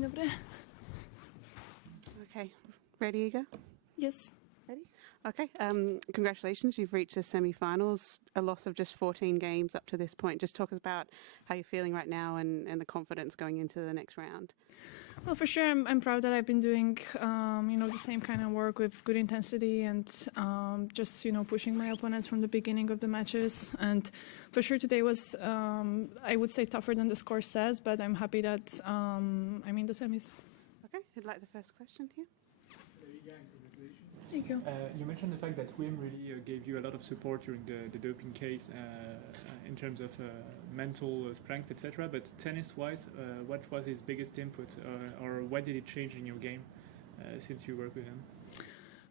Dzień dobry. Okay, ready, Iga? Yes. Ready? Okay, congratulations, you've reached the semi-finals, a loss of just 14 games up to this point. Just talk about how you're feeling right now and the confidence going into the next round. Well, for sure, I'm proud that I've been doing, the same kind of work with good intensity and just, pushing my opponents from the beginning of the matches. And for sure, today was, I would say, tougher than the score says, but I'm happy that I'm in the semis. Okay, who'd like the first question here? Thank you. You mentioned the fact that Wim really gave you a lot of support during the doping case in terms of mental strength, etc. But tennis-wise, what was his biggest input, or what did it change in your game since you worked with him?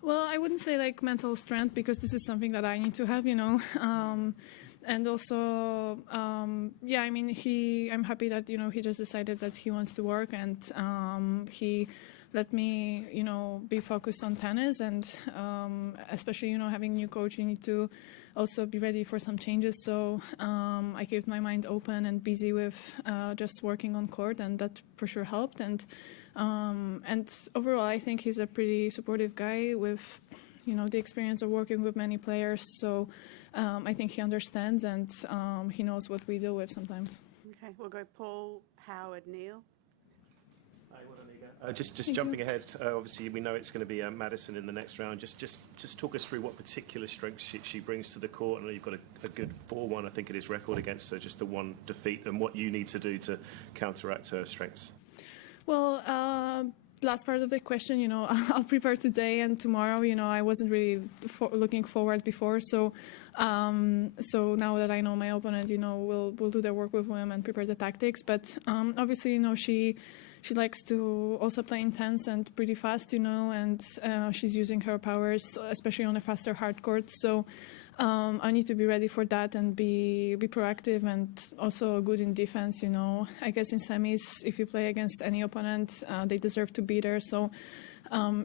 Well, I wouldn't say like mental strength because this is something that I need to have, and also, I'm happy that, he just decided that he wants to work and he let me, be focused on tennis and especially, having a new coach, you need to also be ready for some changes. So I kept my mind open and busy with just working on court, and that for sure helped. And overall, I think he's a pretty supportive guy with, the experience of working with many players. So I think he understands and he knows what we deal with sometimes. Okay, we'll go Paul, Howard, Neil. Hi, well done, Iga. Just jumping ahead, obviously we know it's going to be Madison in the next round. Just talk us through what particular strengths she brings to the court. I know you've got a good 4-1, I think it is, record against her, just the one defeat, and what you need to do to counteract her strengths. Well, last part of the question, I'll prepare today and tomorrow. I wasn't really looking forward before, so now that I know my opponent, we'll do the work with him and prepare the tactics. But obviously, she likes to also play intense and pretty fast, and she's using her powers, especially on a faster hard court. So I need to be ready for that and be proactive and also good in defense. I guess in semis, if you play against any opponent, they deserve to be there. So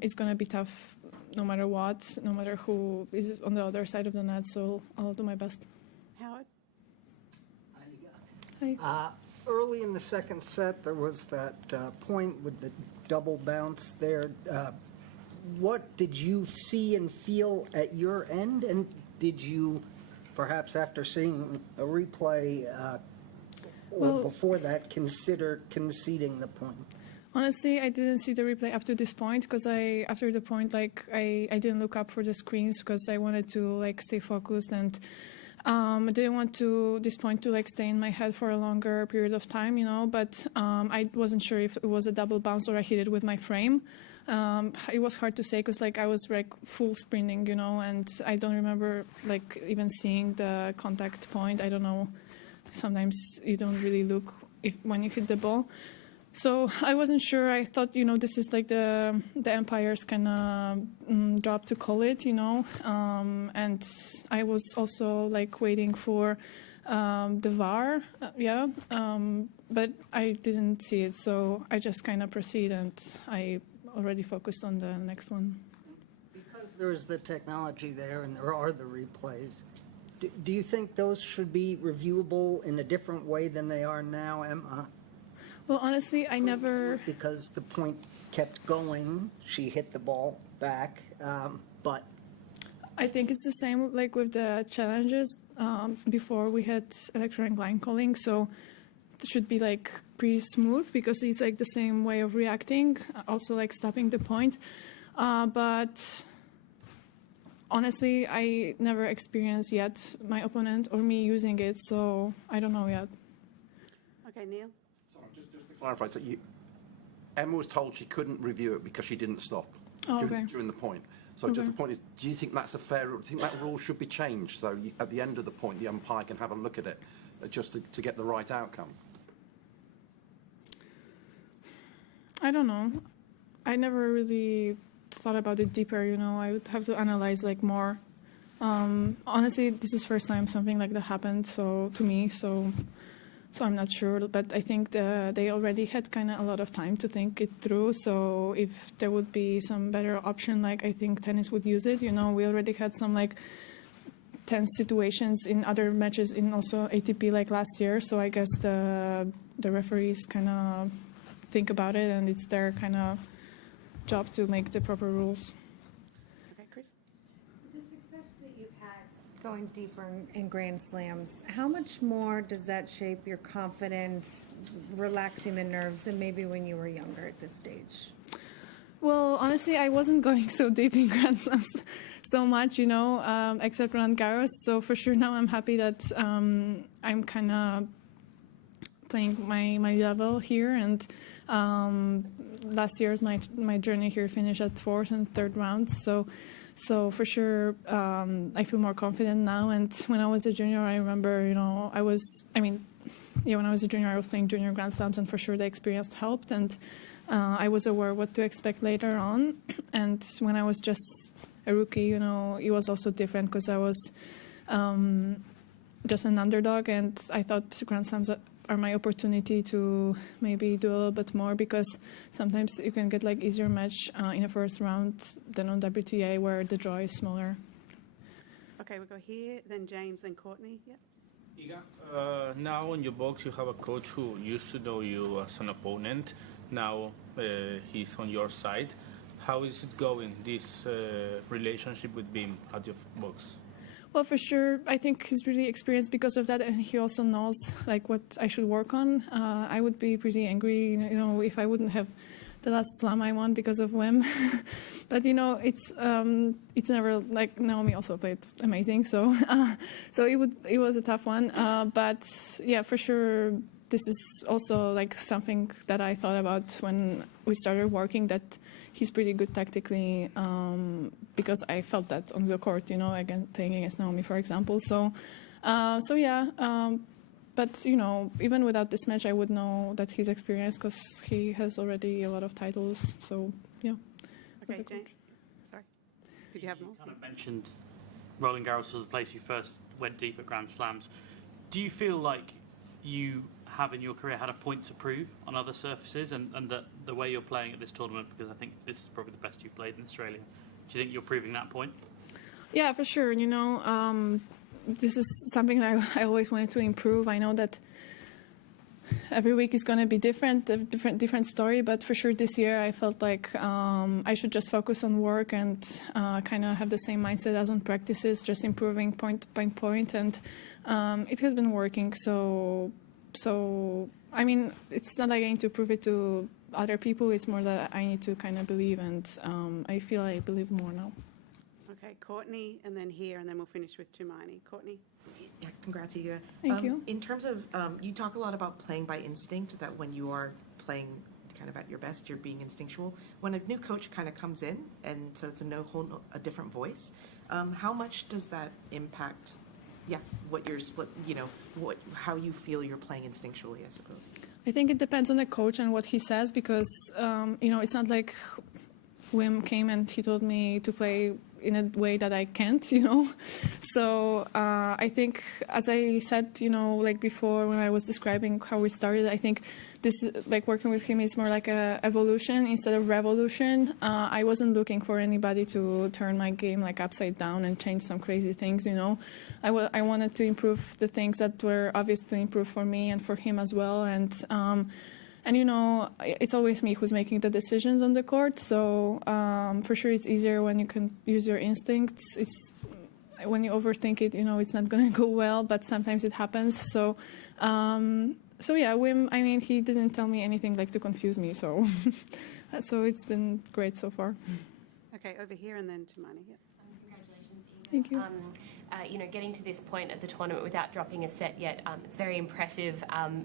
it's going to be tough no matter what, no matter who is on the other side of the net. So I'll do my best. Howard? Hi. Early in the second set, there was that point with the double bounce there. What did you see and feel at your end? And did you, perhaps after seeing a replay or before that, consider conceding the point? Honestly, I didn't see the replay up to this point because after the point, I didn't look up for the screens because I wanted to stay focused, and I didn't want this point to stay in my head for a longer period of time, but I wasn't sure if it was a double bounce or I hit it with my frame. It was hard to say because I was full sprinting, and I don't remember even seeing the contact point. I don't know. Sometimes you don't really look when you hit the ball. So I wasn't sure. I thought, this is the umpire's kind of job to call it, and I was also waiting for the VAR, but I didn't see it. So I just kind of proceed, and I already focused on the next one. Because there is the technology there and there are the replays, do you think those should be reviewable in a different way than they are now, Emma? Well, honestly, I never... Because the point kept going, she hit the ball back, but... I think it's the same with the challenges. Before we had electronic line calling, so it should be pretty smooth because it's the same way of reacting, also stopping the point. But honestly, I never experienced yet my opponent or me using it, so I don't know yet. Okay, Neil? Just to clarify, so Emma was told she couldn't review it because she didn't stop during the point. So just the point is, do you think that's a fair rule? Do you think that rule should be changed so at the end of the point the umpire can have a look at it just to get the right outcome? I don't know. I never really thought about it deeper, I would have to analyze more. Honestly, this is the first time something like that happened to me, so I'm not sure, but I think they already had kind of a lot of time to think it through. So if there would be some better option, I think tennis would use it. We already had some tense situations in other matches in also ATP last year. So I guess the referees kind of think about it, and it's their kind of job to make the proper rules. Okay, Chris? The success that you've had going deeper in Grand Slams, how much more does that shape your confidence, relaxing the nerves than maybe when you were younger at this stage? Well, honestly, I wasn't going so deep in Grand Slams so much, except Roland Garros. So for sure now I'm happy that I'm kind of playing my level here. And last year's my journey here finished at 4th and 3rd rounds. So for sure I feel more confident now. And when I was a junior, I remember, when I was a junior, I was playing junior Grand Slams, and for sure the experience helped. And I was aware what to expect later on. And when I was just a rookie, it was also different because I was just an underdog, and I thought Grand Slams are my opportunity to maybe do a little bit more, because sometimes you can get like easier match in the first round than on WTA where the draw is smaller. Okay, we'll go here, then James, then Courtney. Yep. Iga, now in your box you have a coach who used to know you as an opponent. Now he's on your side. How is it going, this relationship with Bim at your box? Well, for sure, I think he's really experienced because of that, and he also knows like what I should work on. I would be pretty angry, if I wouldn't have the last slam I won because of Wim. But it's never like Naomi also played amazing, so it was a tough one. But yeah, for sure, this is also like something that I thought about when we started working, that he's pretty good tactically, because I felt that on the court, again, playing against Naomi, for example. So yeah, but, even without this match, I would know that he's experienced because he has already a lot of titles. So, yeah. Okay, James. Sorry. Did you have more? You kind of mentioned Roland Garros was the place you first went deep at Grand Slams. Do you feel like you have in your career had a point to prove on other surfaces, and that the way you're playing at this tournament, because I think this is probably the best you've played in Australia, do you think you're proving that point? Yeah, for sure. This is something that I always wanted to improve. I know that every week is going to be different, a different story, but for sure this year I felt like I should just focus on work and kind of have the same mindset as on practices, just improving point by point, and it has been working. So I mean, it's not like I need to prove it to other people, it's more that I need to kind of believe, and I feel I believe more now. Okay, Courtney, and then here, and then we'll finish with Tumaini. Courtney? Yeah, congrats, Iga. Thank you. In terms of, you talk a lot about playing by instinct, that when you are playing kind of at your best, you're being instinctual. When a new coach kind of comes in, and so it's a different voice, how much does that impact, what you're split, how you feel you're playing instinctually, I suppose? I think it depends on the coach and what he says, because, it's not like Wim came and he told me to play in a way that I can't, So I think, as I said, like before when I was describing how we started, I think this, like working with him, is more like a evolution instead of revolution. I wasn't looking for anybody to turn my game like upside down and change some crazy things, I wanted to improve the things that were obviously improved for me and for him as well. And it's always me who's making the decisions on the court. So for sure it's easier when you can use your instincts. It's when you overthink it, it's not going to go well, but sometimes it happens. So yeah, Wim, I mean, he didn't tell me anything like to confuse me. So so it's been great so far. Okay, over here, and then Tumaini. Yep. Congratulations, Iga. Thank you. Getting to this point of the tournament without dropping a set yet, it's very impressive.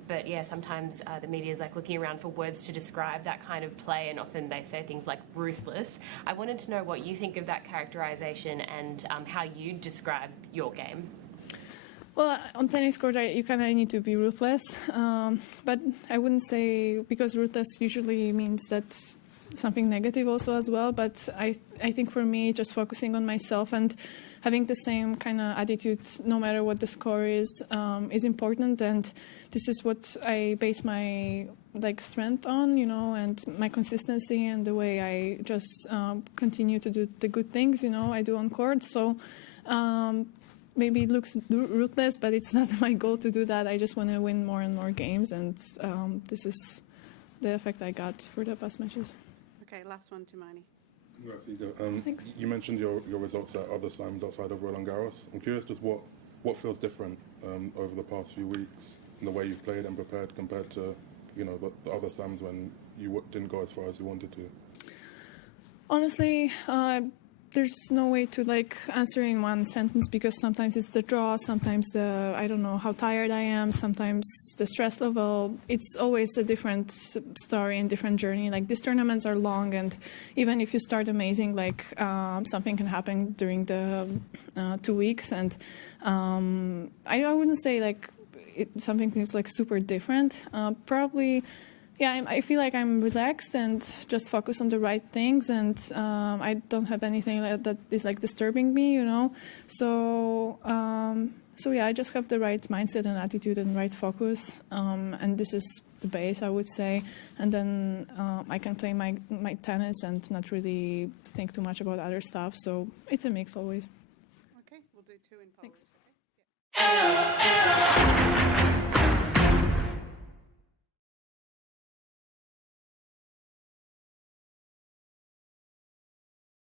But yeah, sometimes the media is like looking around for words to describe that kind of play, and often they say things like ruthless. I wanted to know what you think of that characterization and how you describe your game. Well, on tennis court, you kind of need to be ruthless, but I wouldn't say, because ruthless usually means that something negative also as well. But I think for me, just focusing on myself and having the same kind of attitude, no matter what the score is important. And this is what I base my strength on, and my consistency and the way I just continue to do the good things, I do on court. So maybe it looks ruthless, but it's not my goal to do that. I just want to win more and more games, and this is the effect I got for the past matches. Okay, last one to Marnie. Congrats, Iga. Thanks. You mentioned your results at other slams outside of Roland Garros. I'm curious just what feels different over the past few weeks in the way you've played and prepared compared to, the other slams when you didn't go as far as you wanted to? Honestly, there's no way to answer in one sentence, because sometimes it's the draw, sometimes I don't know how tired I am, sometimes the stress level. It's always a different story and different journey. These tournaments are long, and even if you start amazing, something can happen during the 2 weeks, and I wouldn't say something is super different. Probably. Yeah, I feel like I'm relaxed and just focus on the right things, and I don't have anything that is disturbing me, So yeah, I just have the right mindset and attitude and right focus, and this is the base, I would say. And then I can play my tennis and not really think too much about other stuff. So it's a mix always.